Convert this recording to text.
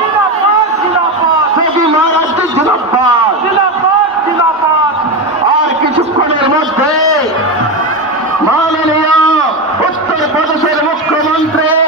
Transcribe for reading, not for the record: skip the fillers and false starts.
জিন্দাবাদ, যোগী মহারাজকে জিন্দাবাদ। আর কিছুক্ষণের মধ্যে মাননীয় উত্তর প্রদেশের মুখ্যমন্ত্রী